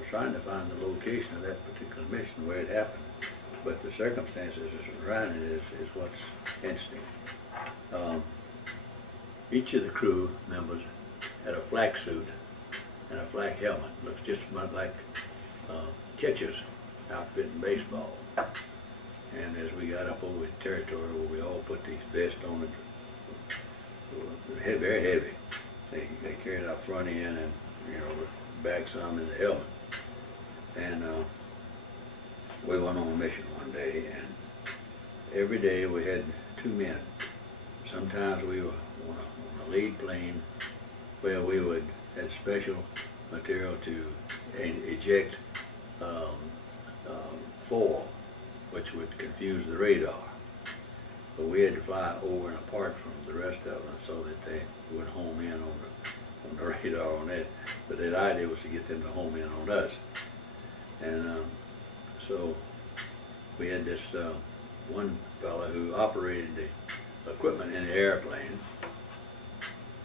was trying to find the location of that particular mission where it happened, but the circumstances around it is what's interesting. Each of the crew members had a flak suit and a flak helmet. Looks just about like catcher's outfit in baseball. And as we got up over the territory where we all put these vests on, very heavy. They carried our front end and, you know, back some in the helmet. And we went on a mission one day, and every day we had 2 men. Sometimes we were on a lead plane where we would have special material to eject foil, which would confuse the radar. But we had to fly over and apart from the rest of them so that they would home in on the radar on that. But the idea was to get them to home in on us. And so we had this one fellow who operated the equipment in the airplane,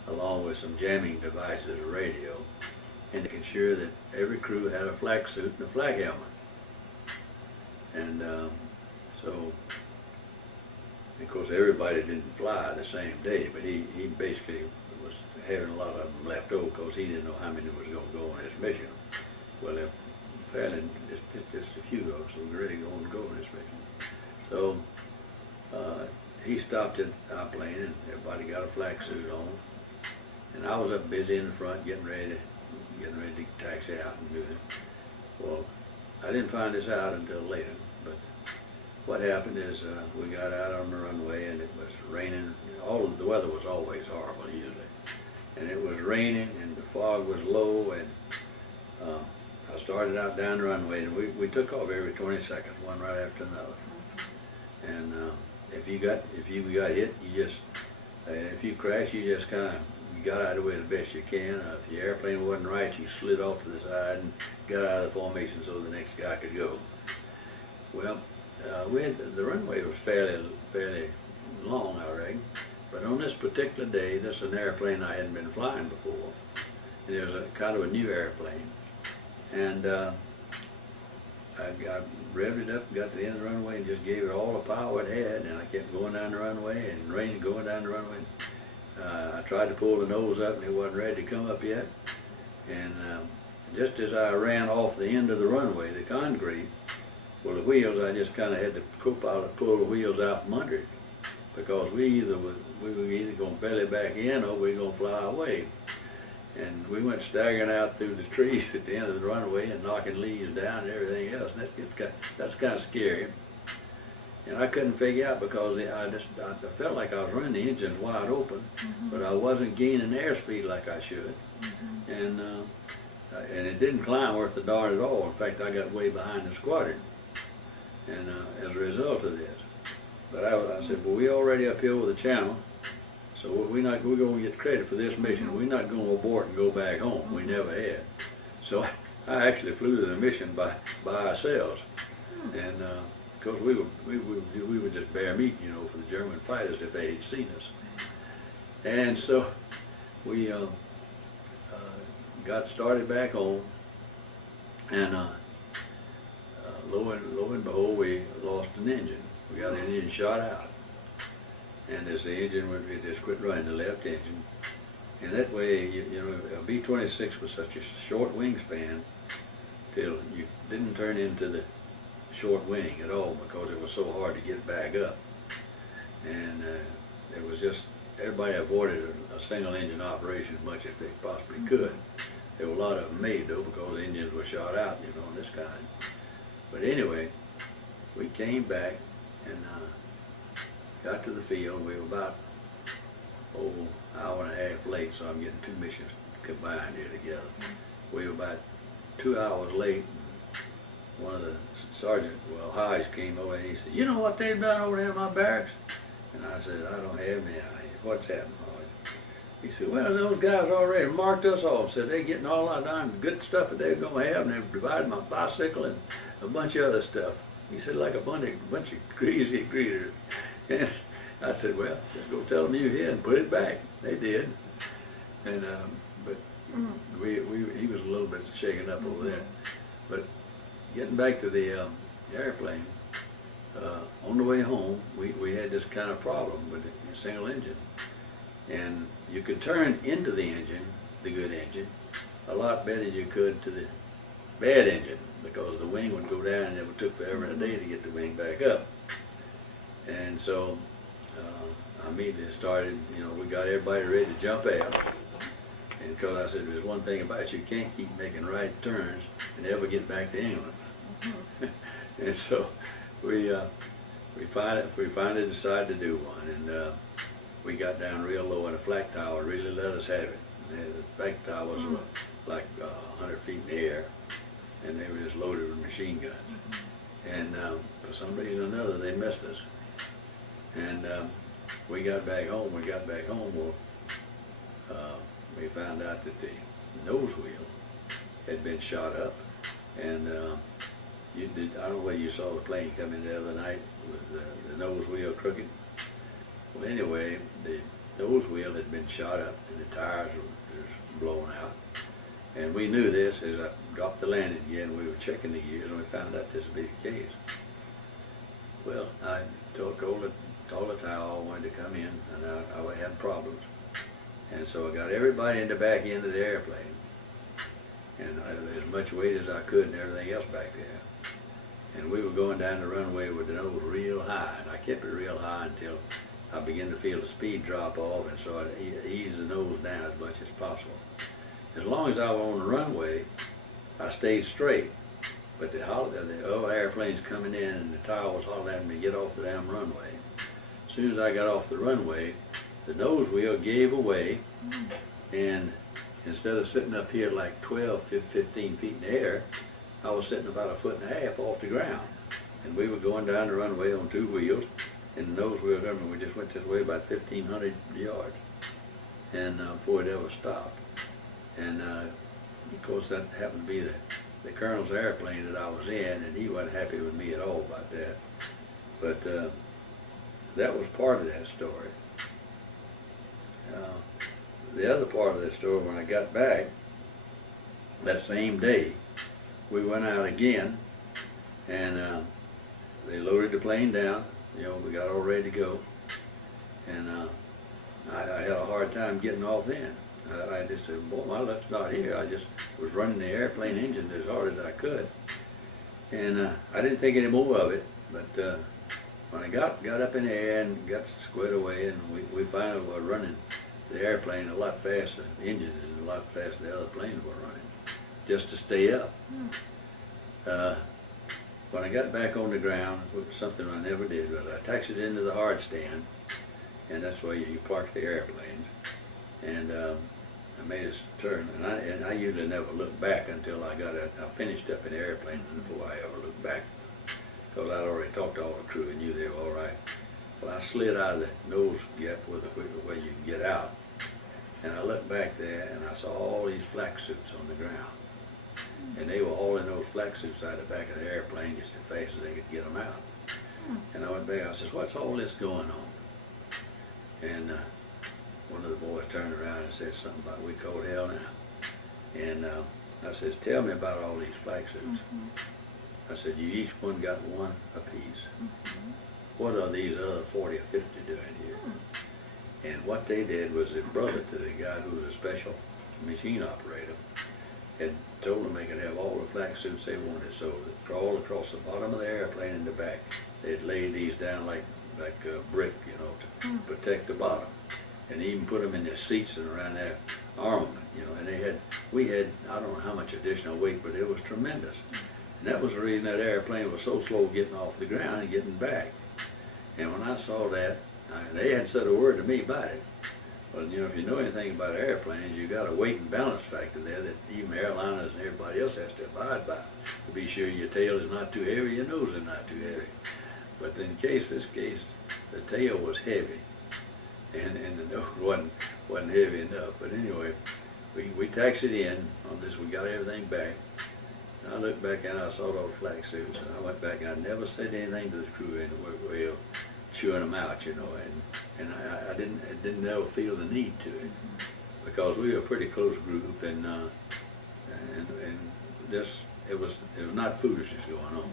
along with some jamming devices, a radio, and making sure that every crew had a flak suit and a flak helmet. And so, of course, everybody didn't fly the same day, but he basically was having a lot of them left over because he didn't know how many was going to go on this mission. Well, fairly, just a few of us were ready to go on this mission. So he stopped at our plane, and everybody got a flak suit on. And I was up busy in the front getting ready to taxi out and do it. Well, I didn't find this out until later, but what happened is we got out on the runway, and it was raining. The weather was always horrible usually, and it was raining and the fog was low, and I started out down the runway, and we took off every 20 seconds, one right after another. And if you got hit, you just if you crash, you just kind of got out of the way the best you can. If the airplane wasn't right, you slid off to the side and got out of the formation so the next guy could go. Well, the runway was fairly long, I reckon. But on this particular day, this is an airplane I hadn't been flying before. And it was a kind of a new airplane. And I revved it up, got to the end of the runway, and just gave it all the power it had. And I kept going down the runway and raining, going down the runway. I tried to pull the nose up, and it wasn't ready to come up yet. And just as I ran off the end of the runway, the concrete, well, the wheels, I just kind of had the co-pilot pull the wheels out from under it, because we were either going to belly back in or we were going to fly away. And we went staggering out through the trees at the end of the runway and knocking leaves down and everything else. And that's kind of scary. And I couldn't figure out, because I felt like I was running the engines wide open, but I wasn't gaining airspeed like I should. And it didn't climb worth the darn at all. In fact, I got way behind the squadron, and as a result of this. But I said, well, we already uphill with the channel, so we're going to get credit for this mission. We're not going to abort and go back home. We never had. So I actually flew to the mission by ourselves, and because we were just bare meat, you know, for the German fighters if they had seen us. And so we got started back home, and lo and behold, we lost an engine. We got an engine shot out, and as the engine it just quit running, the left engine. And that way, you know, a B-26 was such a short wingspan till you didn't turn into the short wing at all, because it was so hard to get back up. And it was just, everybody avoided a single engine operation as much as they possibly could. There were a lot of them made though, because engines were shot out, you know, in this kind. But anyway, we came back and got to the field. We were about an hour and a half late, so I'm getting 2 missions combined here together. We were about 2 hours late. One of the sergeant, well, Hodge, came over and he said, "You know what they've done over there in my barracks?" And I said, "I don't have any idea. What's happened, Hodge?" He said, "Well, those guys already marked us off. Said they're getting all our darn good stuff that they're going to have, and they've divided my bicycle and a bunch of other stuff." He said, "Like a bunch of greasy greeters." And I said, "Well, just go tell them you're here and put it back." They did. And but he was a little bit shaken up over there. But getting back to the airplane, on the way home, we had this kind of problem with the single engine. And you could turn into the engine, the good engine, a lot better than you could to the bad engine, because the wing would go down and it would took forever and a day to get the wing back up. And so I immediately started, we got everybody ready to jump out. And because I said, there's one thing about it, you can't keep making right turns and ever get back to England. And so we finally decided to do one, and we got down real low, and the flak tower really let us have it. And the flak tower was like 100 feet in the air, and they were just loaded with machine guns. And for some reason or another, they missed us. And we got back home. Well, we found out that the nose wheel had been shot up, and I don't know whether you saw the plane come in the other night with the nose wheel crooked. Well, anyway, the nose wheel had been shot up and the tires were just blown out. And we knew this as I dropped the landing gear, and we were checking the gears, and we found out this would be the case. Well, I told the tower I wanted to come in, and I had problems. And so I got everybody in the back end of the airplane, and as much weight as I could and everything else back there. And we were going down the runway with the nose real high, and I kept it real high until I began to feel the speed drop off, and so I eased the nose down as much as possible. As long as I was on the runway, I stayed straight. But the other airplanes coming in, and the tower was hollering at me to get off the damn runway. As soon as I got off the runway, the nose wheel gave away, and instead of sitting up here like 12, 15 feet in the air, I was sitting about 1.5 feet off the ground. And we were going down the runway on 2 wheels, and the nose wheel, we just went this way about 1,500 yards, and before it ever stopped. And of course that happened to be the colonel's airplane that I was in, and he wasn't happy with me at all about that. But that was part of that story. The other part of that story, when I got back, that same day, we went out again, and they loaded the plane down. We got all ready to go, and I had a hard time getting off then. I just said, boy, my luck's not here. I just was running the airplane engine as hard as I could, and I didn't think any more of it. But when I got up in the air and got squared away, and we finally were running the airplane a lot faster, the engine is a lot faster than the other planes were running, just to stay up. When I got back on the ground, something I never did was I taxied into the Hart stand, and that's where you park the airplanes. And I made a turn, and I usually never look back until I finished up in the airplane before I ever looked back, because I'd already talked to all the crew and knew they were all right. Well, I slid out of the nose gap where you can get out, and I looked back there, and I saw all these flak suits on the ground. And they were hauling those flak suits out of the back of the airplane just as fast as they could get them out. And I went back, I said, what's all this going on? And one of the boys turned around and said something about, we called hell now. And I said, tell me about all these flak suits. I said, you each one got one apiece. What are these other 40 or 50 doing here? And what they did was the brother to the guy who was a special machine operator had told them they could have all the flak suits they wanted. So all across the bottom of the airplane in the back, they'd lay these down like brick, to protect the bottom. And even put them in their seats and around their armament, and we had, I don't know how much additional weight, but it was tremendous. And that was the reason that airplane was so slow getting off the ground and getting back. And when I saw that, they hadn't said a word to me about it. But if you know anything about airplanes, you got a weight and balance factor there that even airliners and everybody else has to abide by, to be sure your tail is not too heavy, your nose is not too heavy. But in this case, the tail was heavy, and the nose wasn't heavy enough. But anyway, we taxied in on this. We got everything back. I looked back and I saw those flak suits, and I went back and I never said anything to the crew in the way of chewing them out, and I didn't ever feel the need to it, because we were a pretty close group, and just it was not foolishness going on.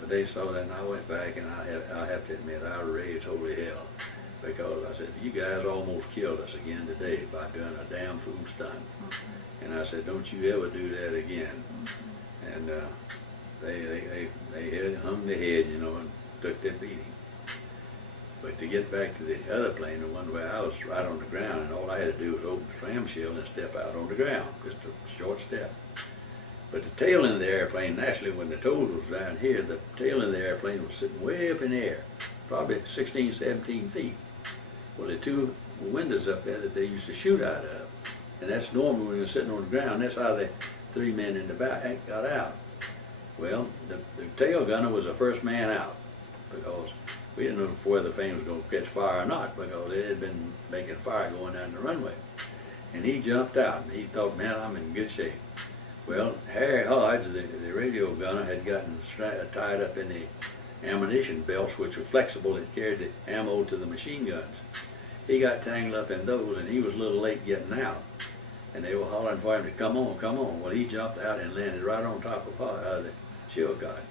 But they saw that, and I went back, and I have to admit, I raised holy hell, because I said, you guys almost killed us again today by doing a damn fool stunt. And I said, don't you ever do that again. And they hung their head, you know, and took their beating. But to get back to the other plane, the one where I was right on the ground, and all I had to do was open the clamshell and step out on the ground, just a short step. But the tail end of the airplane, naturally, when the toes was down here, the tail end of the airplane was sitting way up in the air, probably 16, 17 feet. Well, the two windows up there that they used to shoot out of, and that's normal when you're sitting on the ground. That's how the 3 men in the back got out. Well, the tail gunner was the first man out, because we didn't know whether the plane was going to catch fire or not, because they had been making fire going down the runway. And he jumped out, and he thought, man, I'm in good shape. Well, Harry Hodge, the radio gunner, had gotten tied up in the ammunition belts, which were flexible and carried the ammo to the machine guns. He got tangled up in those, and he was a little late getting out. And they were hollering for him to come on, come on. Well, he jumped out and landed right on top of the Chilcott.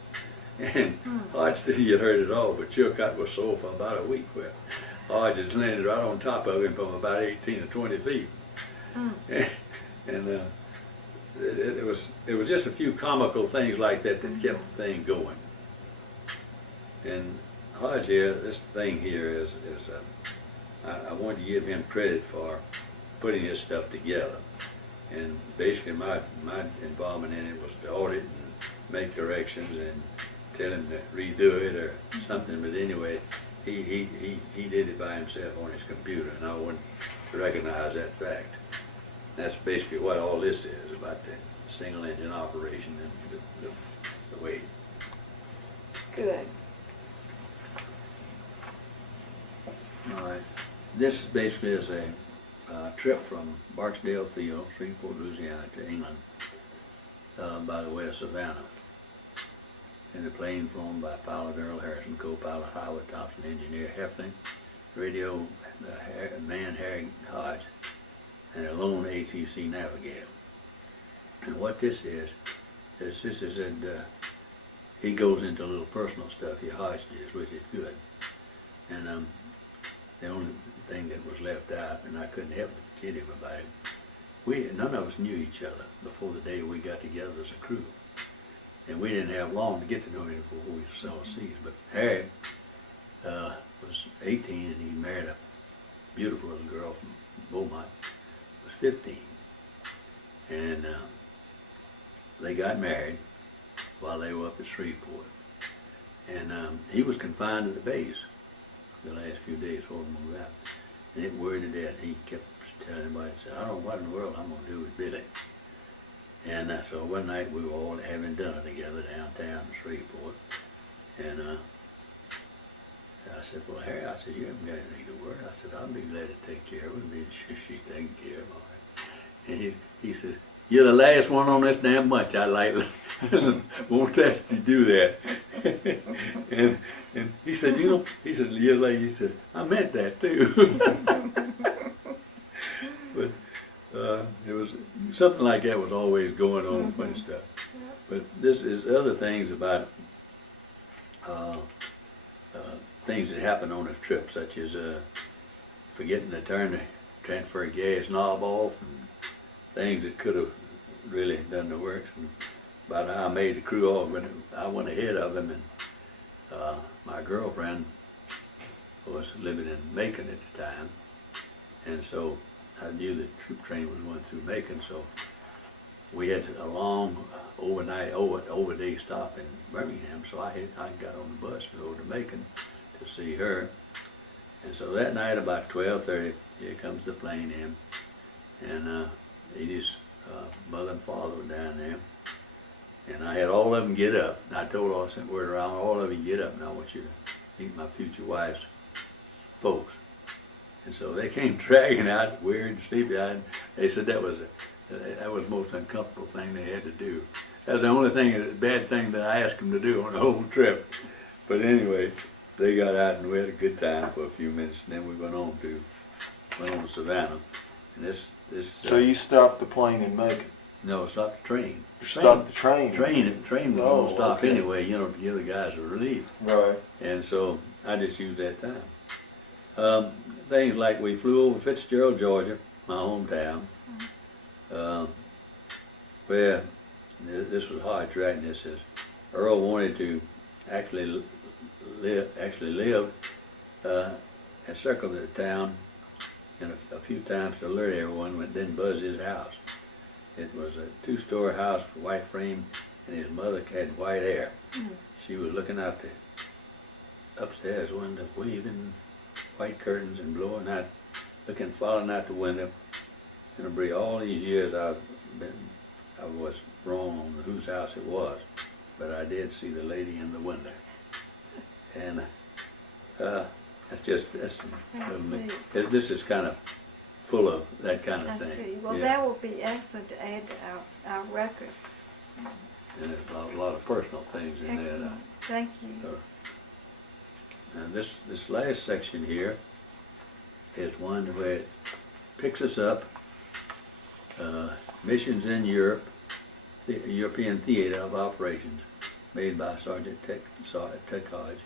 And Hodge didn't get hurt at all, but Chilcott was sore for about a week. Well, Hodge just landed right on top of him from about 18 or 20 feet. And it was just a few comical things like that that kept the thing going. And Hodge here, this thing here is I want to give him credit for putting his stuff together. And basically my involvement in it was to audit and make corrections and tell him to redo it or something. But anyway, he did it by himself on his computer, and I want to recognize that fact. That's basically what all this is about, the single engine operation and the weight. Good. All right. This basically is a trip from Barksdale Field, Shreveport, Louisiana, to England by the way of Savannah. In the plane flown by pilot Earl Harrison, co-pilot Howard Thompson, engineer Heffling, radio man Harry Hodge, and a lone ATC navigator. And what this is he goes into a little personal stuff here, Hodge does, which is good. And the only thing that was left out, and I couldn't help but kid him about it, none of us knew each other before the day we got together as a crew. And we didn't have long to get to know him before we saw seas. But Harry was 18, and he married a beautiful little girl from Beaumont, was 15. And they got married while they were up at Shreveport. And he was confined to the base the last few days before we moved out. And it worried him to death. He kept telling everybody, said, I don't know what in the world I'm going to do with Billy. And so one night we were all having dinner together downtown in Shreveport. And I said, well, Harry, I said, you haven't got anything to worry. I said, I'll be glad to take care of her. She's taking care of her. And he said, you're the last one on this damn bunch I like. Won't let you do that. and he said, you know, he said, years later, he said, I meant that too. But it was something like that was always going on, funny stuff. But this is other things about things that happen on a trip, such as forgetting to turn the transfer gas knob off, and things that could have really done the works. And about how I made the crew off, but I went ahead of him, and my girlfriend was living in Macon at the time, and so I knew the troop train was going through Macon, so we had a long overday stop in Birmingham, so I got on the bus and over to Macon to see her. And so that night about 12:30, here comes the plane in, and Edie's mother and father were down there, and I had all of them get up. And I told all, I sent word around, all of you get up, and I want you to meet my future wife's folks. And so they came dragging out, weird and sleepy-eyed. They said that was the most uncomfortable thing they had to do. That was the only bad thing that I asked them to do on the whole trip. But anyway, they got out and we had a good time for a few minutes, and then we went on to Savannah. And this. So you stopped the plane in Macon? No, stop the train. Stop the train. Train was Oh, gonna stop okay. anyway, you know, to give the guys a relief. Right. And so I just used that time. Things like we flew over Fitzgerald, Georgia, my hometown, where this was hard tracking. This is Earl wanted to actually live and circled the town, and a few times to alert everyone, but then buzz his house. It was a two-story house, white frame, and his mother had white hair. She was looking out the upstairs window, waving white curtains and blowing out, falling out the window. And all these years I was wrong on whose house it was, but I did see the lady in the window. And this is kind of full of that kind of I thing. see. Well, Yeah. that will be excellent to add to our records. And there's a lot of personal things in there. Excellent. Thank you. And this last section here is one where it picks us up, missions in Europe, the European Theater of Operations, made by Sergeant Ted College.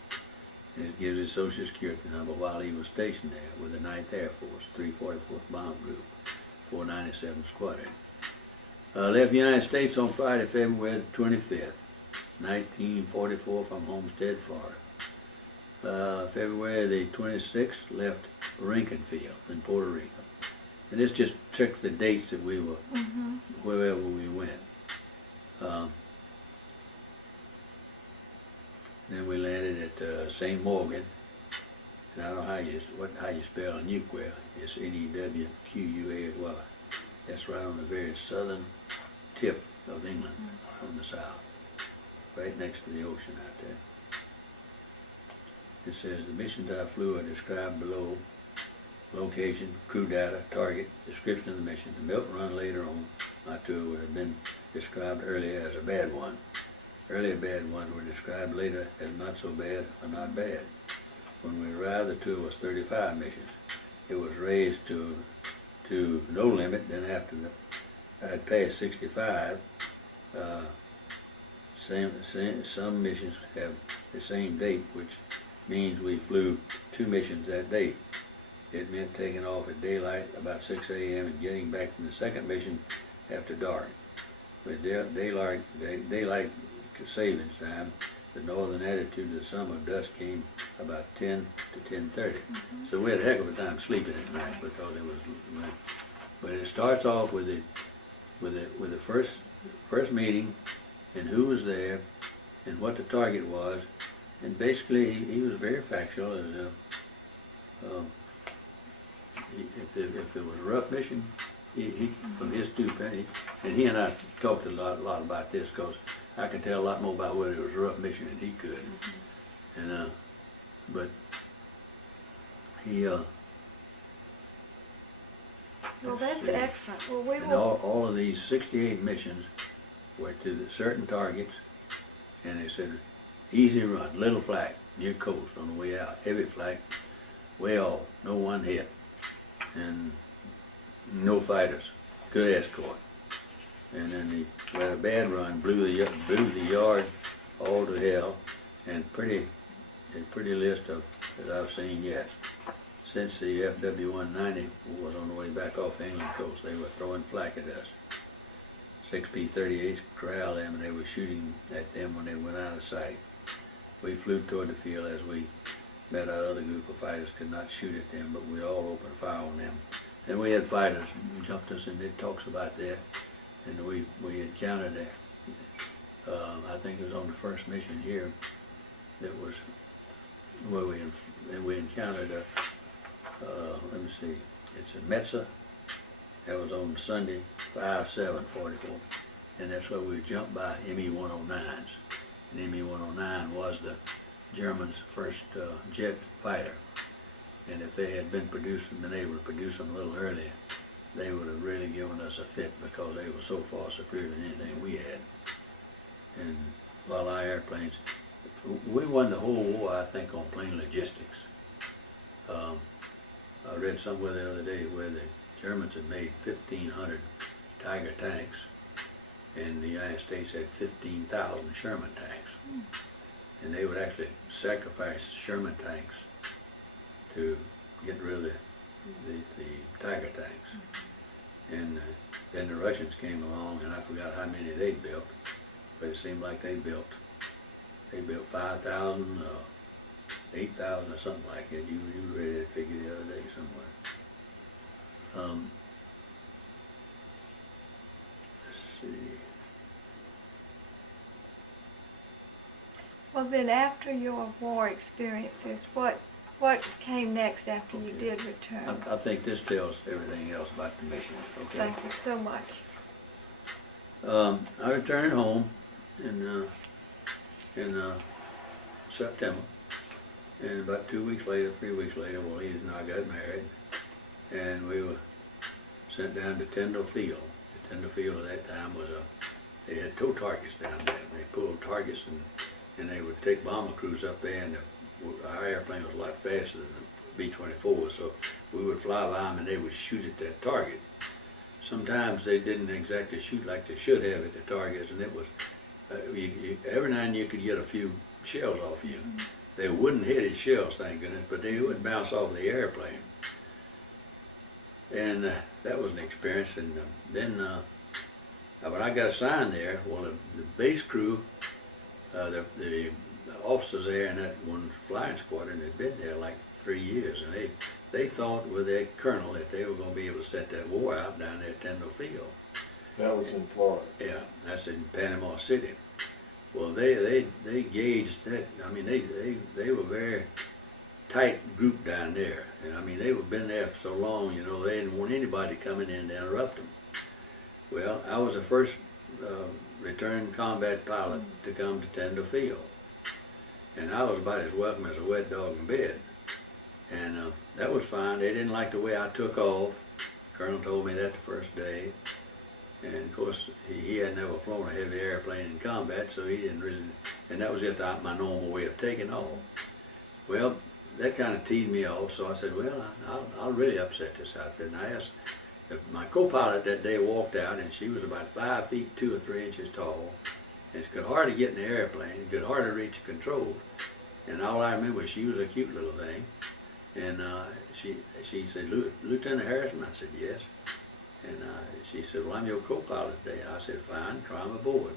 And it gives his Social Security number while he was stationed there with the 9th Air Force, 344th Bomb Group, 497th Squadron. Left the United States on Friday, February the 25th, 1944 from Homestead, Florida. February the 26th, left Rinkenfield in Puerto Rico. And this just checks the dates that we were, wherever we went. Then we landed at St. Morgan, and I don't know how you spell Nuquia. It's N-E-W-Q-U-A as well. That's right on the very southern tip of England, from the south, right next to the ocean out there. It says the missions I flew are described below: location, crew data, target, description of the mission. The milk run later on my tour would have been described earlier as a bad one. Earlier bad ones were described later as not so bad or not bad. When we arrived, the tour was 35 missions. It was raised to no limit. Then after I had passed 65, some missions have the same date, which means we flew 2 missions that day. It meant taking off at daylight about 6 a.m. and getting back from the second mission after dark. With daylight savings time, the northern attitude of the summer dusk came about 10 to 10:30. So we had a heck of a time sleeping at night because it was. But it starts off with the first meeting and who was there and what the target was, and basically he was very factual. If it was a rough mission, he from his 2 pennies, and he and I talked a lot about this because I could tell a lot more about whether it was a rough mission than he could. And but he Well, that's excellent. Well, we and will. all of these 68 missions were to certain targets, and they said easy run, little flak near coast on the way out, heavy flak way off, no one hit, and no fighters, good escort. And then we had a bad run, blew the yard all to hell, and a pretty list of that I've seen yet. Since the FW-190 was on the way back off the England coast, they were throwing flak at us. 6P-38s corralled them, and they were shooting at them when they went out of sight. We flew toward the field as we met our other group of fighters, could not shoot at them, but we all opened fire on them. And we had fighters jumped us, and it talks about that. And we encountered I think it was on the first mission here, that was where we encountered let me see, it's a Metza. That was on Sunday, 5/7/44, and that's where we jumped by ME-109s. And ME-109 was the Germans' first jet fighter. And if they had been able to produce them a little earlier, they would have really given us a fit because they were so far superior than anything we had. And while our airplanes, we won the whole war, I think, on plane logistics. I read somewhere the other day where the Germans had made 1,500 Tiger tanks, and the United States had 15,000 Sherman tanks. And they would actually sacrifice Sherman tanks to get rid of the Tiger tanks. And then the Russians came along, and I forgot how many they built, but it seemed like they built 5,000, 8,000 or something like that. You read that figure the other day somewhere. Let's see. Well, then after your war experiences, what came next after you did return? I think this tells everything else about the mission. Okay. Thank you so much. I returned home in September, and about 2 weeks later, 3 weeks later, well, Edith and I got married, and we were sent down to Tyndall Field. The Tyndall Field at that time was they had tow targets down there. They pulled targets, and they would take bomber crews up there, and our airplane was a lot faster than the B-24, so we would fly by them and they would shoot at that target. Sometimes they didn't exactly shoot like they should have at the targets, and it was, every now and then you could get a few shells off you. They wouldn't hit his shells, thank goodness, but they would bounce off the airplane. And that was an experience. And then when I got assigned there, well, the base crew, the officers there in that one flying squadron had been there like 3 years, and they thought with their colonel that they were going to be able to set that war out down there at Tyndall Field. That was in Florida. Yeah, that's in Panama City. Well, they gauged that. I mean, they were very tight group down there, and I mean they had been there for so long, you know, they didn't want anybody coming in to interrupt them. Well, I was the first return combat pilot to come to Tyndall Field, and I was about as welcome as a wet dog in bed, and that was fine. They didn't like the way I took off. The colonel told me that the first day. And of course, he had never flown a heavy airplane in combat, so he didn't really, and that was just my normal way of taking off. Well, that kind of teed me off, so I said, well, I'll really upset this outfit. And I asked, my co-pilot that day walked out, and she was about 5 feet 2 or 3 inches tall, and she could hardly get in the airplane, could hardly reach the controls. And all I remember was she was a cute little thing. And she said, Lieutenant Harrison? I said, yes. And she said, well, I'm your co-pilot today. And I said, fine, climb aboard.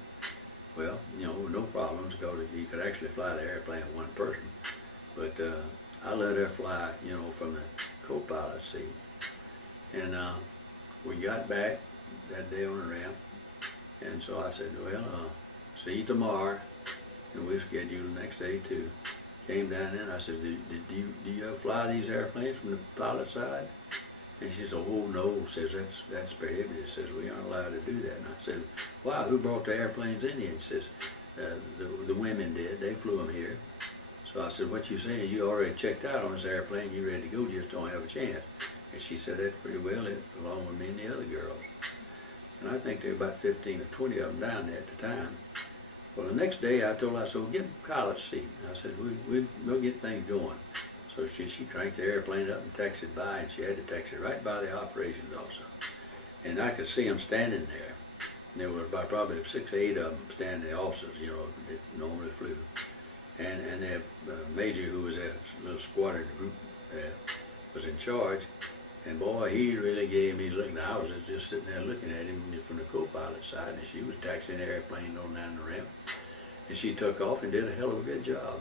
Well, you know, no problems, because you could actually fly the airplane with one person. But I let her fly, you know, from the co-pilot seat. And we got back that day on the ramp. And so I said, well, see you tomorrow. And we scheduled the next day too. Came down there and I said, do you ever fly these airplanes from the pilot side? And she said, oh no, says that's prohibited. Says we aren't allowed to do that. And I said, wow, who brought the airplanes in here? And she says, the women did. They flew them here. So I said, what you saying is you already checked out on this airplane, you ready to go, you just don't have a chance. And she said that pretty well, along with me and the other girls. And I think there were about 15 or 20 of them down there at the time. Well, the next day I told her, I said, well, get a pilot seat. I said, we'll get things going. So she cranked the airplane up and taxied by, and she had to taxi right by the operations officer. And I could see them standing there. And there were about probably 6 or 8 of them standing there, officers, you know, that normally flew. And their major, who was that little squadron group, was in charge. And boy, he really gave me a look. Now I was just sitting there looking at him from the co-pilot side, and she was taxiing the airplane on down the ramp. And she took off and did a hell of a good job.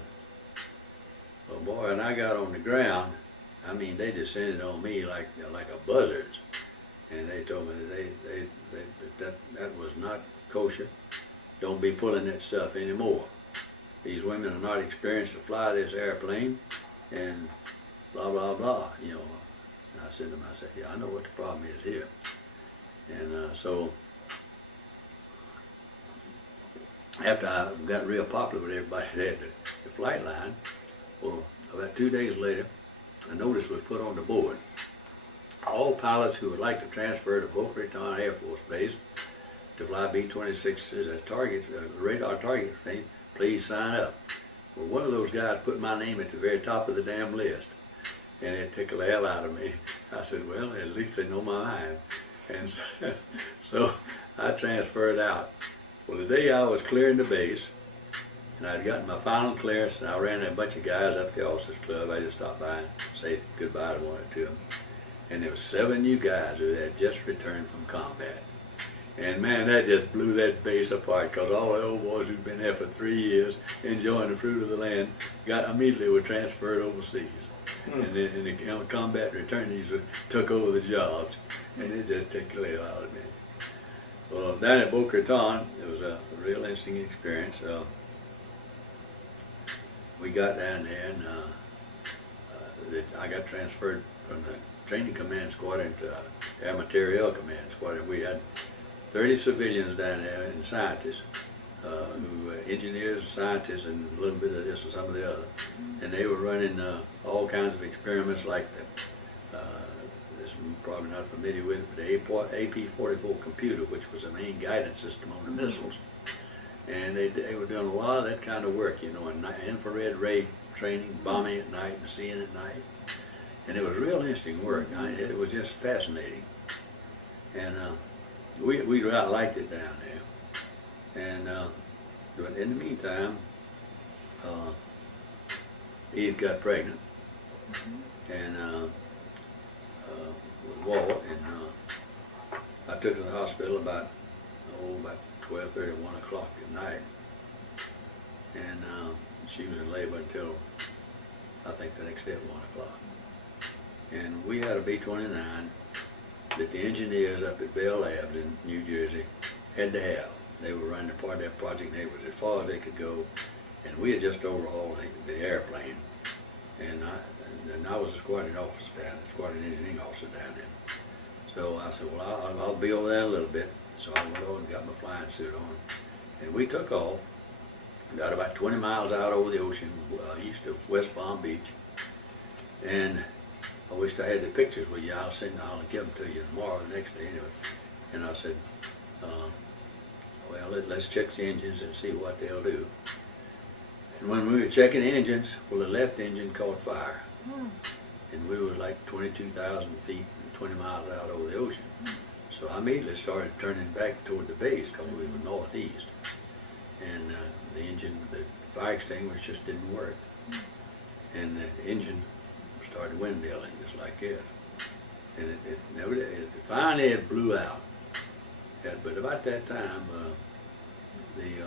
Well, boy, when I got on the ground, I mean, they descended on me like a buzzards. And they told me that that was not kosher. Don't be pulling that stuff anymore. These women are not experienced to fly this airplane, and blah, blah, blah, you know. And I said to myself, yeah, I know what the problem is here. And so after I got real popular with everybody there at the flight line, well, about 2 days later, a notice was put on the board. All pilots who would like to transfer to Boca Raton Air Force Base to fly B-26s as target, radar target thing, please sign up. Well, one of those guys put my name at the very top of the damn list, and it tickled the hell out of me. I said, well, at least they know my mind. And so I transferred out. Well, the day I was clearing the base, and I'd gotten my final clearance, and I ran a bunch of guys up to the officers club. I just stopped by and said goodbye to one or two of them. And there were 7 new guys who had just returned from combat. And man, that just blew that base apart, because all the old boys who'd been there for 3 years, enjoying the fruit of the land, immediately were transferred overseas. And then and the combat returnees took over the jobs, and it just took the hell out of me. Well, down at Bukit On, it was a real interesting experience. We got down there, and I got transferred from the training command squadron to air materiel command squadron. We had 30 civilians down there and scientists, who were engineers, scientists, and a little bit of this and some of the other. And they were running all kinds of experiments like this I'm probably not familiar with, but the AP-44 computer, which was the main guidance system on the missiles. And they were doing a lot of that kind of work, you know, infrared ray training, bombing at night and seeing at night. And it was real interesting work. It was just fascinating. And we really liked it down there. And but in the meantime, Eve got pregnant, and with Walt, and I took her to the hospital about 12:30, 1 o'clock at night, and she was in labor until I think the next day at 1 o'clock. And we had a B-29 that the engineers up at Bell Labs in New Jersey had to have. They were running part of their project, and they were as far as they could go, and we had just overhauled the airplane. And I was a squadron officer down there, squadron engineering officer down there. So I said, well, I'll be over there a little bit. So I went over and got my flying suit on, and we took off. Got about 20 miles out over the ocean, east of West Palm Beach. And I wished I had the pictures with you. I'll give them to you tomorrow, the next day anyway. And I said, well, let's check the engines and see what they'll do. And when we were checking the engines, well, the left engine caught fire. And we were like 22,000 feet and 20 miles out over the ocean. So I immediately started turning back toward the base because we were northeast. And the engine, the fire extinguisher just didn't work. And the engine started windmilling just like this. And it finally blew out. But about that time, the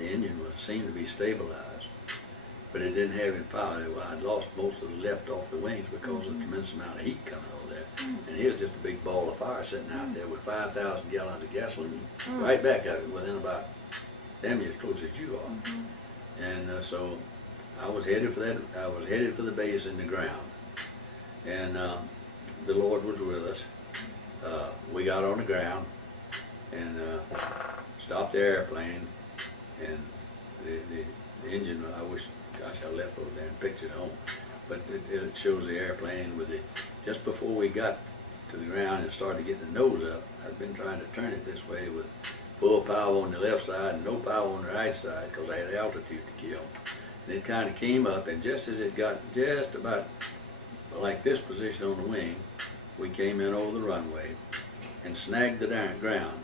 engine seemed to be stabilized, but it didn't have any power. I'd lost most of the lift off the wings because of the tremendous amount of heat coming over there. And it was just a big ball of fire sitting out there with 5,000 gallons of gasoline right back of it within about damn near as close as you are. And so I was headed for that. I was headed for the base in the ground, and the Lord was with us. We got on the ground and stopped the airplane, and the engine, I wish, gosh, I left over there and picked it home, but it shows the airplane with just before we got to the ground and started getting the nose up. I'd been trying to turn it this way with full power on the left side and no power on the right side because I had altitude to kill. And it kind of came up, and just as it got just about like this position on the wing, we came in over the runway and snagged the ground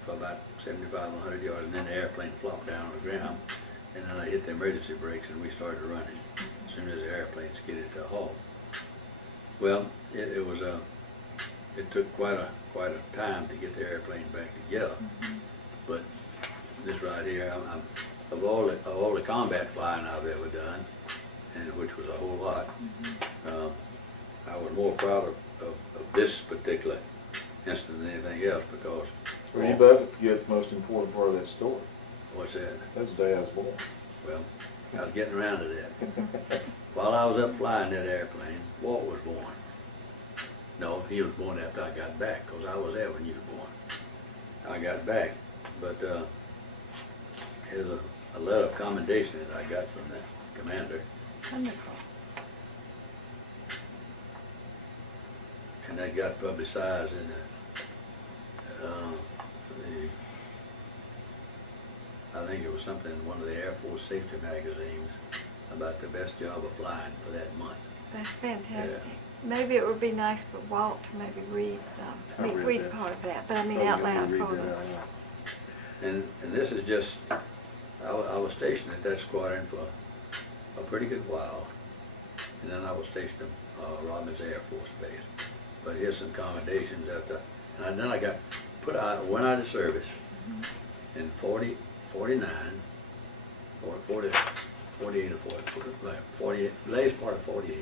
for about 75, 100 yards, and then the airplane flopped down on the ground, and then I hit the emergency brakes and we started running as soon as the airplane skidded to a halt. Well, it took quite a time to get the airplane back together, but this right here, of all the combat flying I've ever done, and which was a whole lot, I was more proud of this particular incident than anything else because. Well, you both forget the most important part of that story. What's that? That's the day I was born. Well, I was getting around to that. While I was up flying that airplane, Walt was born. No, he was born after I got back because I was there when you were born. I got back, but there's a letter of commendation that I got from the commander. Wonderful. And that got publicized in I think it was something in one of the Air Force safety magazines about the best job of flying for that month. That's fantastic. Maybe it would be nice for Walt to maybe read, I read read that. part of that, but I mean Oh, out you want me loud to read for that them. out loud? And this is just, I was stationed at that squadron for a pretty good while. And then I was stationed at Robins Air Force Base. But here's some commendations after, and then I got went out of service in 49, or 48 or 48, last part of 48.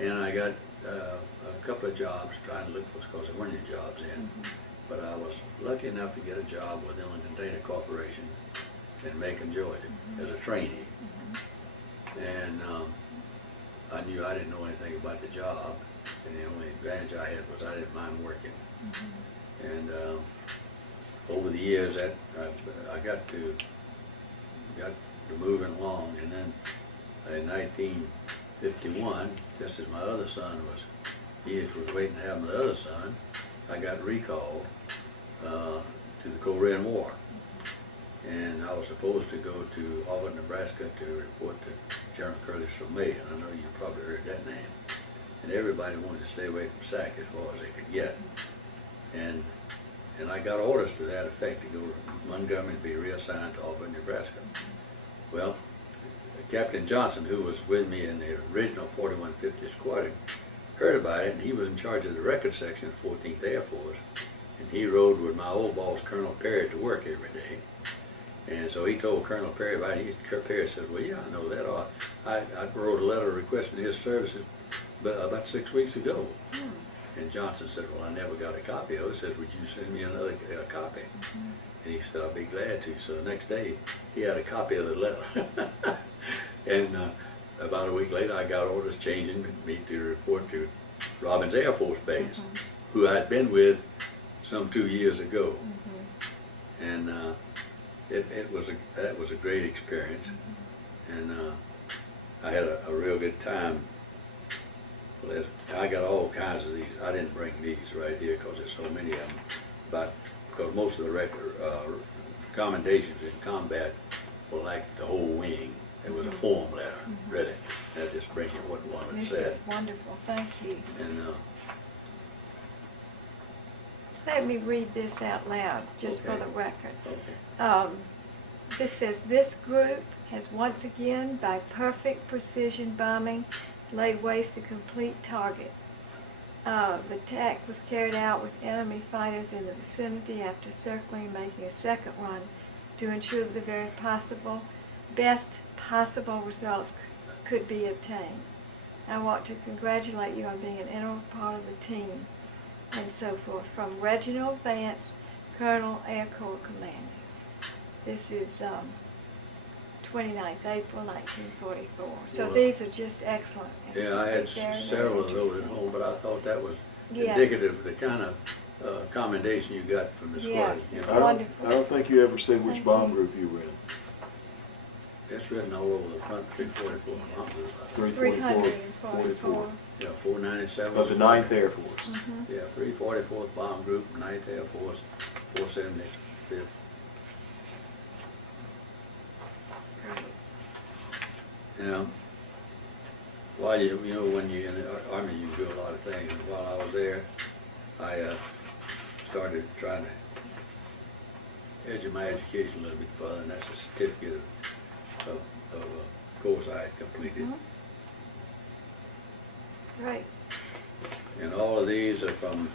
And I got a couple of jobs trying to look for, because there weren't any jobs in. But I was lucky enough to get a job with Inland Container Corporation in Macon, Georgia, as a trainee. And I knew I didn't know anything about the job, and the only advantage I had was I didn't mind working. And over the years, that I got to moving along, and then in 1951, just as my other son he was waiting to have my other son, I got recalled to the Korean War. And I was supposed to go to Albert, Nebraska to report to General Curtis LeMay, and I know you probably heard that name. And everybody wanted to stay away from SAC as far as they could get. And I got orders to that effect to go to Montgomery and be reassigned to Albert, Nebraska. Well, Captain Johnson, who was with me in the original 4150 Squadron, heard about it, and he was in charge of the record section of 14th Air Force. And he rode with my old boss, Colonel Perry, to work every day. And so he told Colonel Perry about it. Perry says, well, yeah, I know that. I wrote a letter requesting his services about 6 weeks ago. And Johnson said, well, I never got a copy of it. He said, would you send me another copy? And he said, I'll be glad to. So the next day, he had a copy of the letter. And about a week later, I got orders changing me to report to Robins Air Force Base, who I'd been with some 2 years ago. And that was a great experience. And I had a real good time. Well, I got all kinds of these. I didn't bring these right here because there's so many of them. Because most of the commendations in combat were like the whole wing. It was a form letter, really. I just bring you what one had This said. is wonderful. Thank you. And Let me read this out loud, just for Okay. the record. okay. This says, this group has once again, by perfect precision bombing, laid waste a complete target. The attack was carried out with enemy fighters in the vicinity after circling and making a second run to ensure that the very best possible results could be obtained. I want to congratulate you on being an integral part of the team, and so forth. From Reginald Vance, Colonel, Air Corps Commander. This is 29th April 1944. So Well, these are just excellent. Yeah, I had Very, very several of those at interesting. home, but I thought that was Yes. indicative of the kind of commendation you got from the squad. Yes, You it's know. wonderful. I don't think you ever said which Thank bomb you. group you were in. It's written all over the front, 344 bomb group. 344, 344. Yeah, 497. Of the 9th Air Force. Yeah, 344th Bomb Group, 9th Air Force, 475th. You know, while when you're in the Army, you do a lot of things. And while I was there, I started trying to edge my education a little bit further, and that's a certificate of a course I had completed. Right. And all of these are from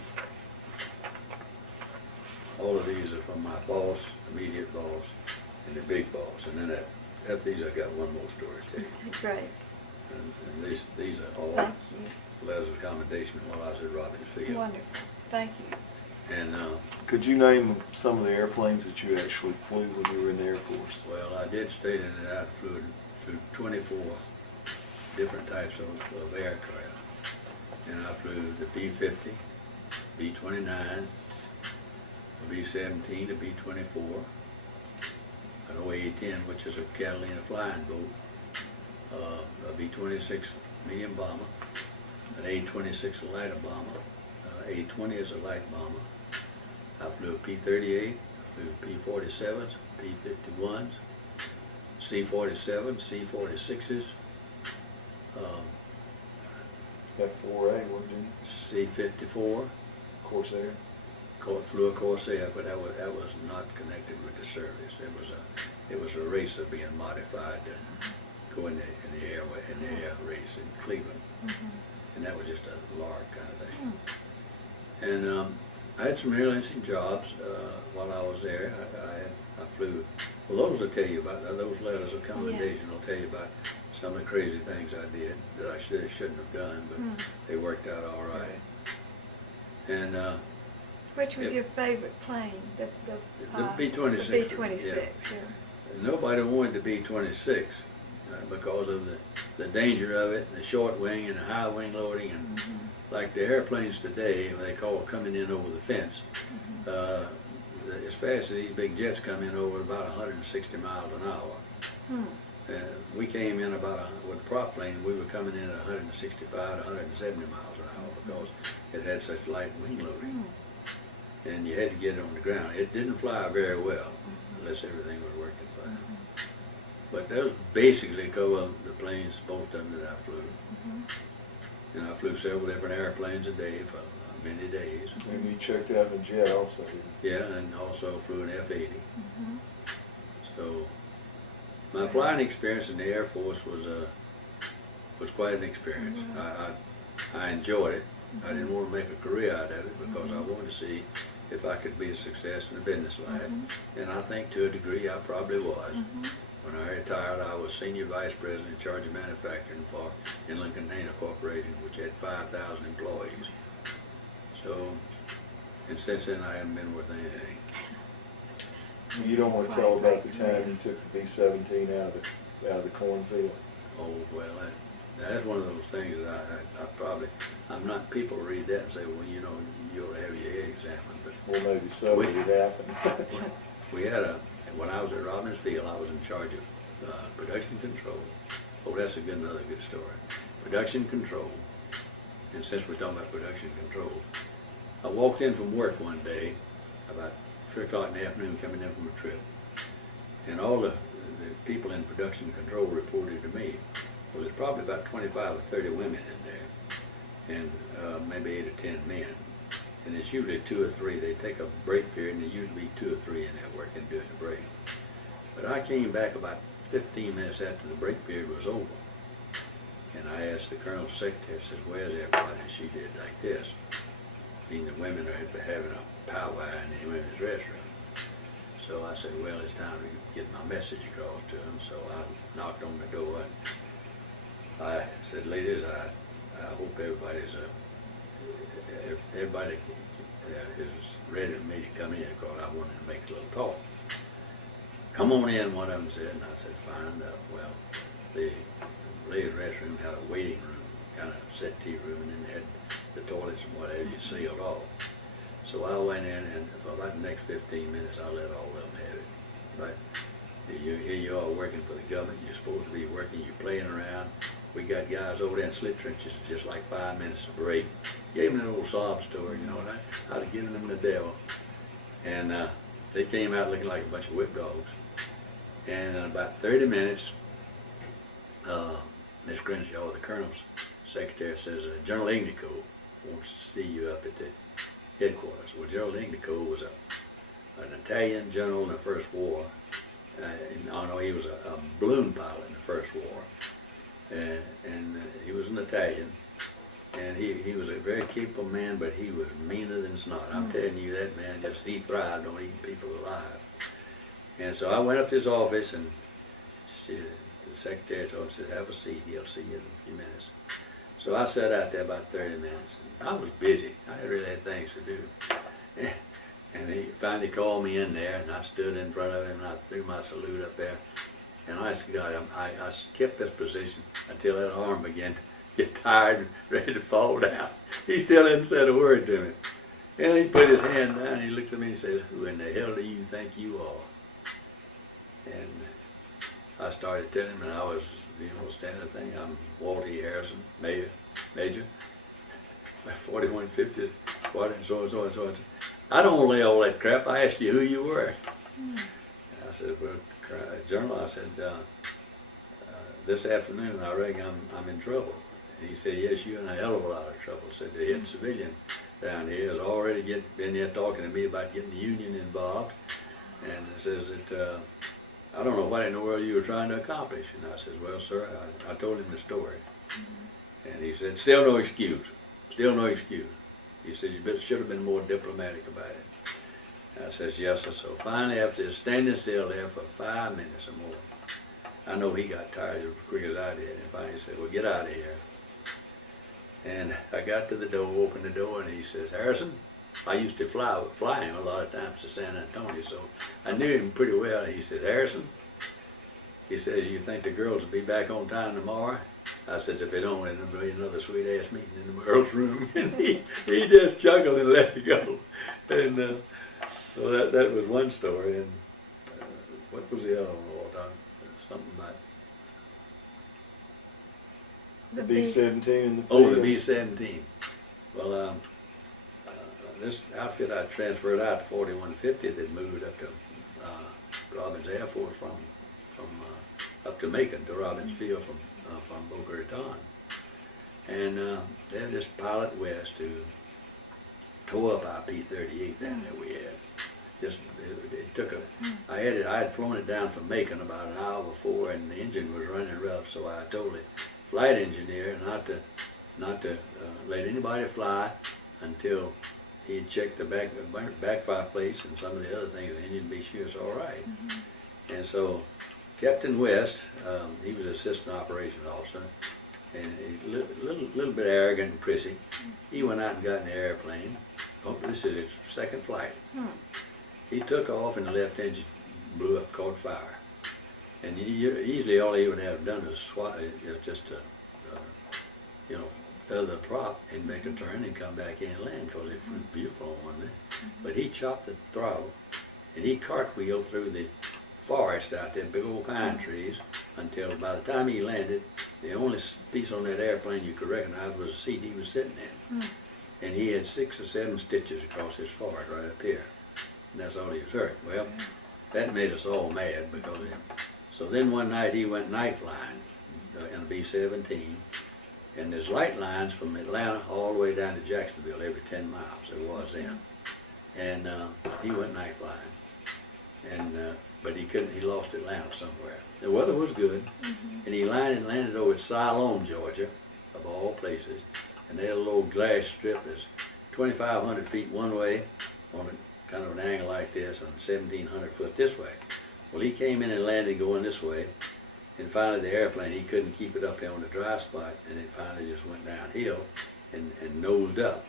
my boss, immediate boss, and the big boss. And then after these, I got one more story to tell you. Great. And these are all Thank you. letters of commendation while I was at Robbins Field. Wonderful. Thank you. And Could you name some of the airplanes that you actually flew when you were in the Air Force? well, I did state in it I flew 24 different types of aircraft. And I flew the B-50, B-29, the B-17, the B-24, an OA-10, which is a Catalina flying boat, a B-26 medium bomber, an A-26 lighter bomber, A-20 is a light bomber. I flew a P-38, I flew P-47s, P-51s, C-47s, C-46s, F4A, what did you? C-54, Corsair? flew a Corsair, but that was not connected with the service. It was a racer being modified to go in the air race in Cleveland, and that was just a lark kind of thing. And I had some real interesting jobs while I was there. I flew. Well, those will tell you about those letters of commendation. Yes. Will tell you about some of the crazy things I did that I shouldn't have done, but they worked out all right. And Which was your favorite plane? The B-26. The B-26, yeah. Nobody wanted the B-26 because of the danger of it, and the short wing and the high wing loading, and like the airplanes today, they call coming in over the fence. As fast as these big jets come in over about 160 miles an hour. We came in with the prop plane, we were coming in at 165 to 170 miles an hour because it had such light wing loading. And you had to get it on the ground. It didn't fly very well unless everything was working fine. But those basically cover the planes, both of them that I flew. And I flew several different airplanes a day for many days. And you checked out in a jet also, didn't you? Yeah, and also flew an F-80. So my flying experience in the Air Force was quite an experience. I enjoyed it. I didn't want to make a career out of it because I wanted to see if I could be a success in the business life. And I think to a degree I probably was. When I retired, I was Senior Vice President in charge of manufacturing for Inland Container Corporation, which had 5,000 employees. So, and since then I haven't been worth anything. You don't want to tell about the time you took the B-17 out of the cornfield? Oh, well, that's one of those things that I probably, I'm not, people read that and say, well, you know, you ought to have your head examined. But Well, maybe so, but it happened. we had when I was at Robbins Field, I was in charge of production control. Oh, that's another good story. Production control. And since we're talking about production control, I walked in from work one day, about 3 o'clock in the afternoon, coming in from a trip. And all the people in production control reported to me. Well, there's probably about 25 or 30 women in there, and maybe 8 or 10 men. And it's usually 2 or 3. They take a break period, and there usually be 2 or 3 in there working during the break. But I came back about 15 minutes after the break period was over, and I asked the colonel's secretary, says, "Where's everybody?" And she did like this. Meaning the women are having a powwow in the women's restroom. So I said, well, it's time to get my message across to them. So I knocked on the door and I said, ladies, I hope everybody is ready for me to come in because I wanted to make a little talk. Come on in, one of them said, and I said, fine. Well, the ladies' restroom had a waiting room, kind of settee room, and then they had the toilets and whatever you sealed off. So I went in, and for about the next 15 minutes, I let all of them have it. But here you are working for the government. You're supposed to be working. You're playing around. We got guys over there in slip trenches, just like 5 minutes of break. Gave them an old sob story, you know, and I'd have given them the devil. And they came out looking like a bunch of whip dogs. And in about 30 minutes, Miss Crenshaw, the colonel's secretary, says, General Ignico wants to see you up at the headquarters. Well, General Ignico was an Italian general in the First War. He was a balloon pilot in the First War. And he was an Italian. And he was a very capable man, but he was meaner than snot. I'm telling you, that man he thrived on eating people alive. And so I went up to his office, and the secretary told him, said, have a seat, he'll see you in a few minutes. So I sat out there about 30 minutes. I was busy. I really had things to do. And he finally called me in there, and I stood in front of him, and I threw my salute up there. And I asked God, I kept this position until that arm began to get tired and ready to fall down. He still hadn't said a word to me. And he put his hand down, and he looked at me and said, who in the hell do you think you are? And I started telling him, and I was, standard thing. I'm Walter E. Harrison, Major, 4150th Squadron, so and so and so and so. I don't want to lay all that crap. I asked you who you were. And I said, well, General, I said, this afternoon I reckon I'm in trouble. He said, yes, you're in a hell of a lot of trouble. Said the head civilian down here has already been there talking to me about getting the union involved. And it says that, I don't know what in the world you were trying to accomplish. And I says, well, sir, I told him the story. And he said, still no excuse. Still no excuse. He says, you should have been more diplomatic about it. I says, yes, sir. So finally, after standing still there for 5 minutes or more, I know he got tired as quick as I did. And finally said, well, get out of here. And I got to the door, opened the door, and he says, Harrison, I used to fly him a lot of times to San Antonio, so I knew him pretty well. And he said, Harrison, he says, you think the girls will be back on time tomorrow? I said, if they don't, then there'll be another sweet-ass meeting in the girls' room. And he just chuckled and let it go. And so that was one story. And what was the other one all time? Something about... The B-17 in the field. Oh, the B-17. Well, this outfit I transferred out to 4150 that moved up to Robbins Air Force from up to Macon to Robbins Field from Bukit On. And they had this pilot west who tore up our P-38 down there we had. Just it took a. I had flown it down from Macon about an hour before, and the engine was running rough. So I told the flight engineer not to let anybody fly until he had checked the backfire plates and some of the other things. The engine be sure it's all right. And so Captain West, he was an assistant operations officer, and he's a little bit arrogant and prissy. He went out and got in the airplane. Oh, this is his second flight. He took off and the left engine blew up, caught fire. And easily all he would have done is just to, feather the prop and make a turn and come back in and land, because it flew beautiful on one day. But he chopped the throttle and he cartwheeled through the forest out there, big old pine trees, until by the time he landed, the only piece on that airplane you could recognize was the seat he was sitting in. And he had 6 or 7 stitches across his forehead right up here. And that's all he was hurt. Well, that made us all mad because of him. So then one night he went night flying in a B-17, and there's light lines from Atlanta all the way down to Jacksonville every 10 miles, there was then. And he went night flying. And but he couldn't, he lost Atlanta somewhere. The weather was good, and he landed over at Siloam, Georgia, of all places. And they had a little glass strip that's 2,500 feet one way on a kind of an angle like this, and 1,700 foot this way. Well, he came in and landed going this way, and finally the airplane, he couldn't keep it up here on the dry spot, and it finally just went downhill and nosed up.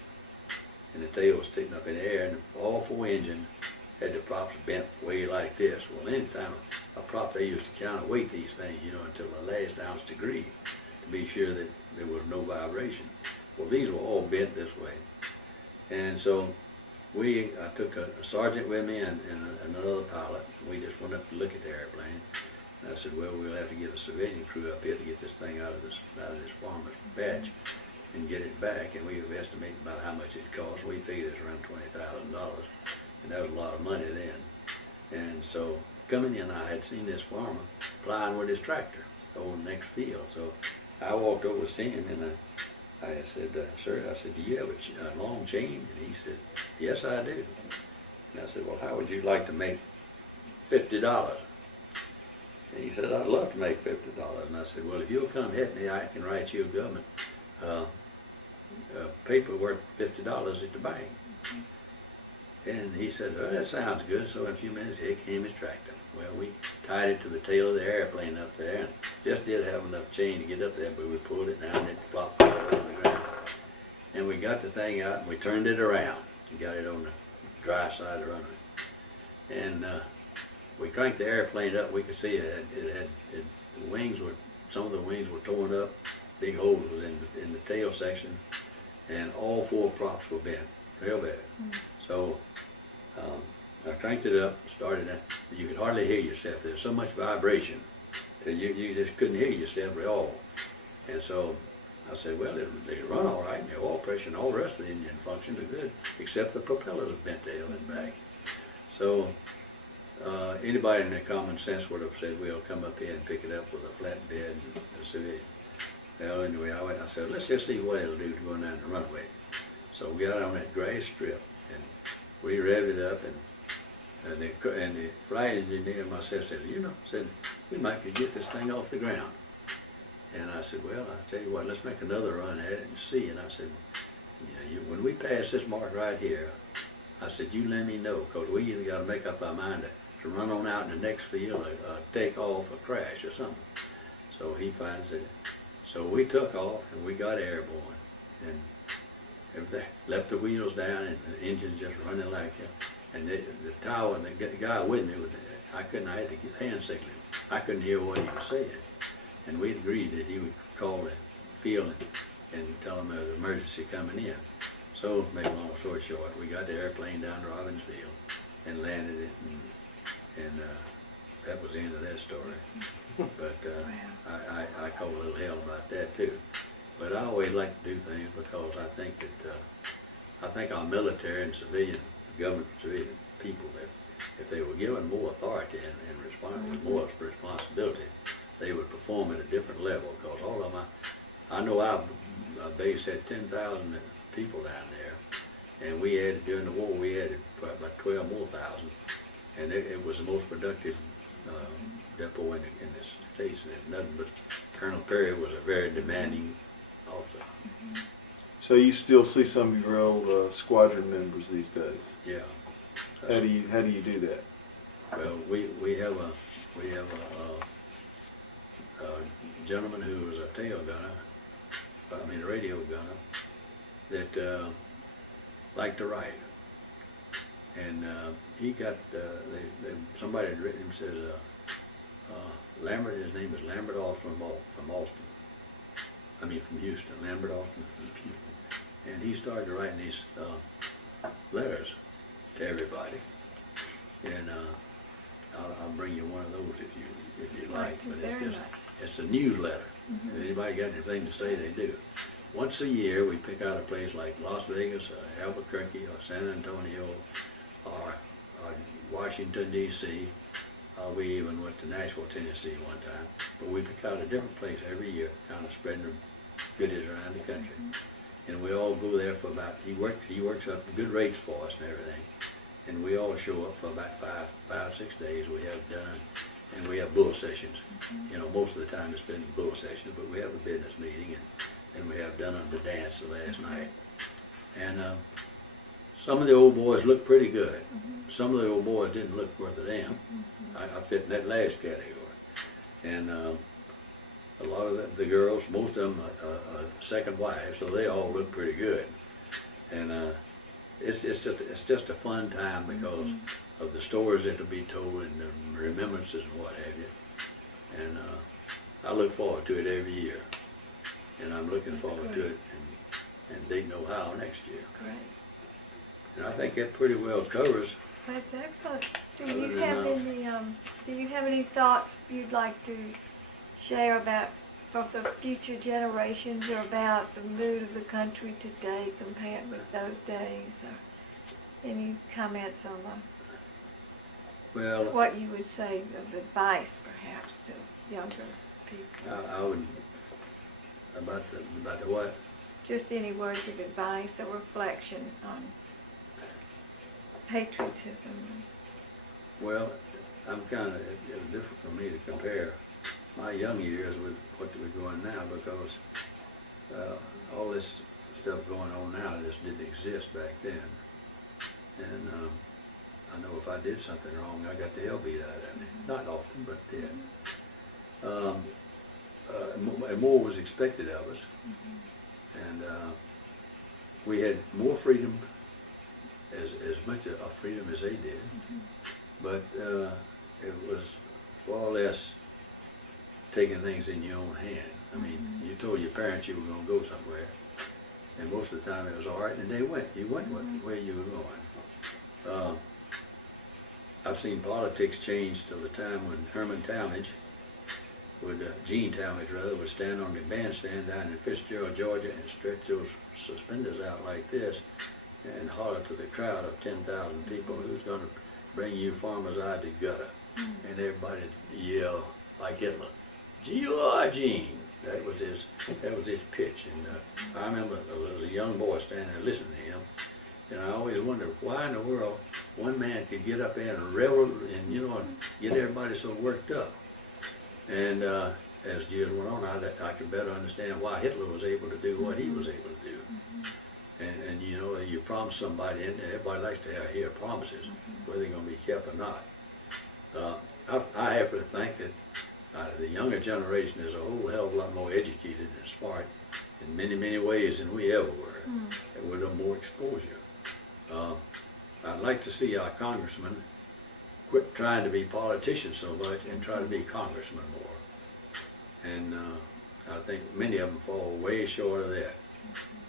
And the tail was sticking up in the air, and all 4 engines had the props bent way like this. Well, anytime a prop, they used to counterweight these things, until the last ounce degree to be sure that there was no vibration. Well, these were all bent this way. And so I took a sergeant with me and another pilot. We just went up to look at the airplane. And I said, well, we'll have to get a civilian crew up here to get this thing out of this farmer's batch and get it back. And we estimated about how much it cost. We figured it's around $20,000. And that was a lot of money then. And so coming in, I had seen this farmer plowing with his tractor over the next field. So I walked over to see him, and I said, sir, I said, do you have a long chain? And he said, yes, I do. And I said, well, how would you like to make $50? And he said, I'd love to make $50. And I said, well, if you'll come help me, I can write you a government paper worth $50 at the bank. And he said, oh, that sounds good. So in a few minutes, here came his tractor. Well, we tied it to the tail of the airplane up there, and just did have enough chain to get up there, but we pulled it down and it flopped all over the ground. And we got the thing out and we turned it around and got it on the dry side of the runway. And we cranked the airplane up. We could see the wings were, some of the wings were torn up. Big holes was in the tail section, and all 4 props were bent, real bad. So I cranked it up, started it. You could hardly hear yourself. There was so much vibration that you just couldn't hear yourself at all. And so I said, well, they run all right, and the oil pressure and all the rest of the engine functions are good, except the propellers are bent tail and back. So anybody in their common sense would have said, we'll come up here and pick it up with a flatbed and a civilian. Well, anyway, I said, let's just see what it'll do to go down the runway. So we got on that grass strip, and we revved it up, and the flight engineer and myself said, we might could get this thing off the ground. And I said, well, I tell you what, let's make another run at it and see. And I said, when we pass this mark right here, I said, you let me know, because we either got to make up our mind to run on out in the next field, or take off, or crash, or something. So he finds it. So we took off, and we got airborne, and everything, left the wheels down, and the engine's just running like hell. And the tower, and the guy with me, I had to get hand signaling. I couldn't hear what he was saying. And we agreed that he would call the field and tell them there was an emergency coming in. So, to make a long story short, we got the airplane down to Robbinsville and landed it, and that was the end of that story. But I call a little hell about that too. But I always like to do things because I think that our military and civilian government, civilian people, if they were given more authority and respond with more responsibility, they would perform at a different level. Because all of I know our base had 10,000 people down there, and we added, during the war, we added about 12 more thousand, and it was the most productive depot in the States, and nothing but Colonel Perry was a very demanding officer. So you still see some of your old squadron members these days? Yeah. How do you do that? Well, we have a gentleman who was a tail gunner, a radio gunner, that liked to write. And he got, somebody had written him, says, Lambert, his name is Lambert Off from Austin. From Houston, Lambert Off from Houston. And he started writing these letters to everybody. And I'll bring you one of those if you like. But it's a newsletter. If anybody got anything to say, they do. Once a year, we pick out a place like Las Vegas, or Albuquerque, or San Antonio, or Washington, D.C. We even went to Nashville, Tennessee one time. But we pick out a different place every year, kind of spreading the goodies around the country. And we all go there for about, he works up good rates for us and everything. And we all show up for about 6 days. We have done, and we have bull sessions. Most of the time it's been bull sessions, but we have a business meeting, and we have done the dance the last night. And some of the old boys look pretty good. Some of the old boys didn't look worth a damn. I fit in that last category. And a lot of the girls, most of them are second wives, so they all look pretty good. And it's just a fun time because of the stories that will be told and the remembrances and what have you. And I look forward to it every year. And I'm looking forward to it in Dayton, Ohio next year. Great. And I think that pretty well covers. That's excellent. Do you have any thoughts you'd like to share about for the future generations, or about the mood of the country today compared with those days? Or any comments on what you would say of advice, perhaps, to younger people? I would, about the what? Just any words of advice or reflection on patriotism. Well, I'm kind of, it's difficult for me to compare my young years with what we're going now, because all this stuff going on now just didn't exist back then. And I know if I did something wrong, I got the hell beat out of me. Not often, but did. And more was expected of us. And we had more freedom, as much of freedom as they did, but it was far less taking things in your own hand. You told your parents you were going to go somewhere, and most of the time it was all right, and they went. You went where you were going. I've seen politics change till the time when Herman Talmadge, Gene Talmadge rather, would stand on the bandstand down in Fitzgerald, Georgia, and stretch those suspenders out like this and holler to the crowd of 10,000 people, who's going to bring you farmers out of the gutter? And everybody yell like Hitler, G.O.R. Gene. That was his pitch. And I remember there was a young boy standing there listening to him, and I always wondered why in the world one man could get up there and revel and, you know, and get everybody so worked up. And as years went on, I could better understand why Hitler was able to do what he was able to do. And you know, you promise somebody, and everybody likes to hear promises, whether they're going to be kept or not. I happen to think that the younger generation is a whole hell of a lot more educated and smart in many, many ways than we ever were, and with a more exposure. I'd like to see our congressmen quit trying to be politicians so much and try to be congressmen more. And I think many of them fall way short of that.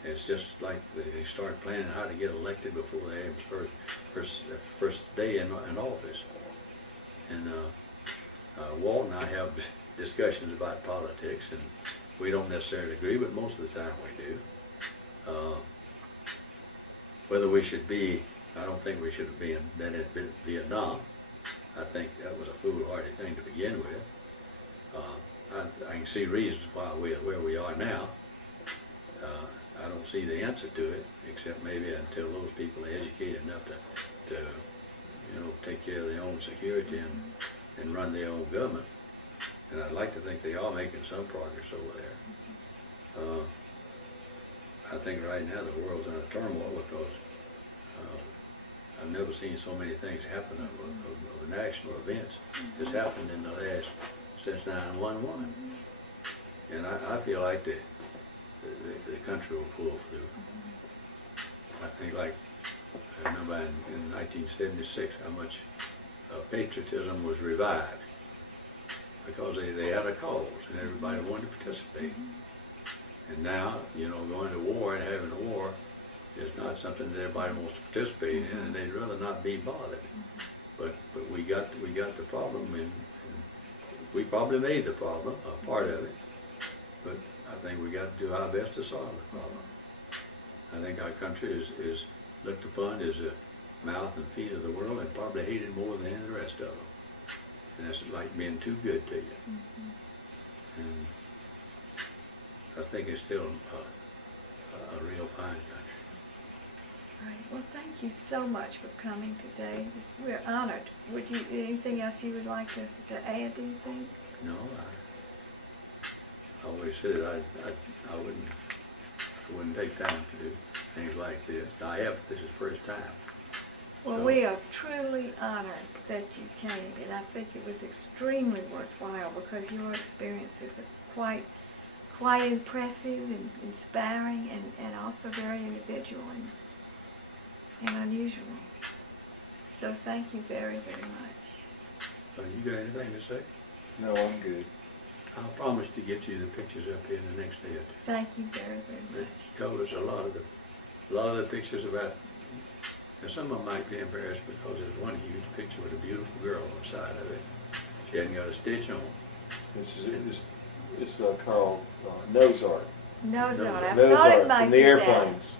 It's just like they start planning how to get elected before they have first day in office. And Walt and I have discussions about politics, and we don't necessarily agree, but most of the time we do. Whether we should be, I don't think we should have been in Vietnam. I think that was a foolhardy thing to begin with. I can see reasons why we're where we are now. I don't see the answer to it, except maybe until those people are educated enough to you know, take care of their own security and run their own government. And I'd like to think they are making some progress over there. I think right now the world's in a turmoil because I've never seen so many things happen of national events that's happened in the last, since 9/11. And I feel like the country will pull through. I think, like, I remember in 1976 how much patriotism was revived because they had a cause and everybody wanted to participate. And now, you know, going to war and having a war is not something that everybody wants to participate in, and they'd rather not be bothered. But we got the problem, and we probably made the problem, a part of it. But I think we got to do our best to solve the problem. I think our country is looked upon as the mouth and feet of the world, and probably hated more than the rest of them. And that's like being too good to you. And I think it's still a real fine country. Right. Well, thank you so much for coming today. We're honored. Would you, anything else you would like to add, do you think? No, I always said I wouldn't take time to do things like this. This is the first time. Well, we are truly honored that you came, and I think it was extremely worthwhile because your experiences are quite impressive and inspiring, and also very individual and unusual. So thank you very, very much. You got anything to say? No, I'm good. I'll promise to get you the pictures up here in the next day or two. Thank you very, very much. It covers a lot of the pictures about. And some of them might be embarrassed because there's one huge picture with a beautiful girl on the side of it. She hadn't got a stitch on. It's called nose art. Nose art. I Nose thought art it might from the be airplanes.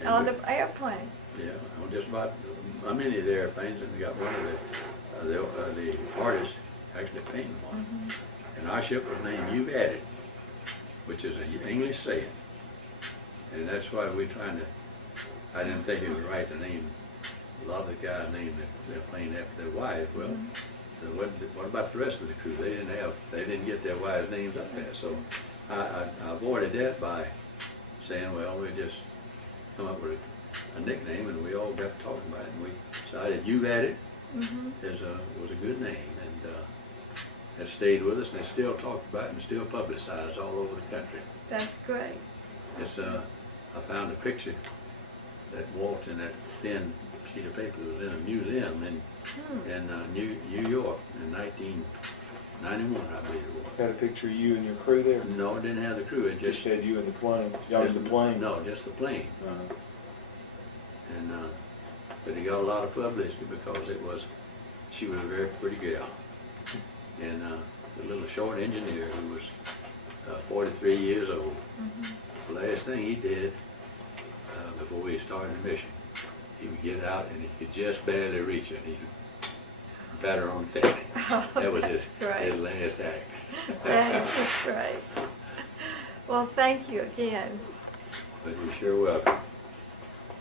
that. On the airplane. Yeah, on just about many of the airplanes, and we got one of the artists actually painted one. And our ship was named You've Added, which is an English saying. And that's why we're trying to, I didn't think it was right to name a lot of the guys named their plane after their wives. Well, what about the rest of the crew? They didn't get their wives' names up there. So I avoided that by saying, well, we just come up with a nickname, and we all got to talking about it, and we decided You've Added was a good name, and that stayed with us, and it's still talked about and still publicized all over the country. That's great. It's I found a picture that Walt in that thin sheet of paper was in a museum in New York in 1991, I believe it was. Had a picture of you and your crew there? No, it didn't have the crew. It Just just had you and the plane. Y'all in the plane? No, just the plane. Uh-huh. And but he got a lot of publicity because she was a very pretty girl. And the little short engineer who was 43 years old. The last thing he did before we started the mission, he would get out and he could just barely reach her, and he would pat her on the fanny. Oh, That was his great. last act. That is just great. Well, thank you again. But you're sure welcome.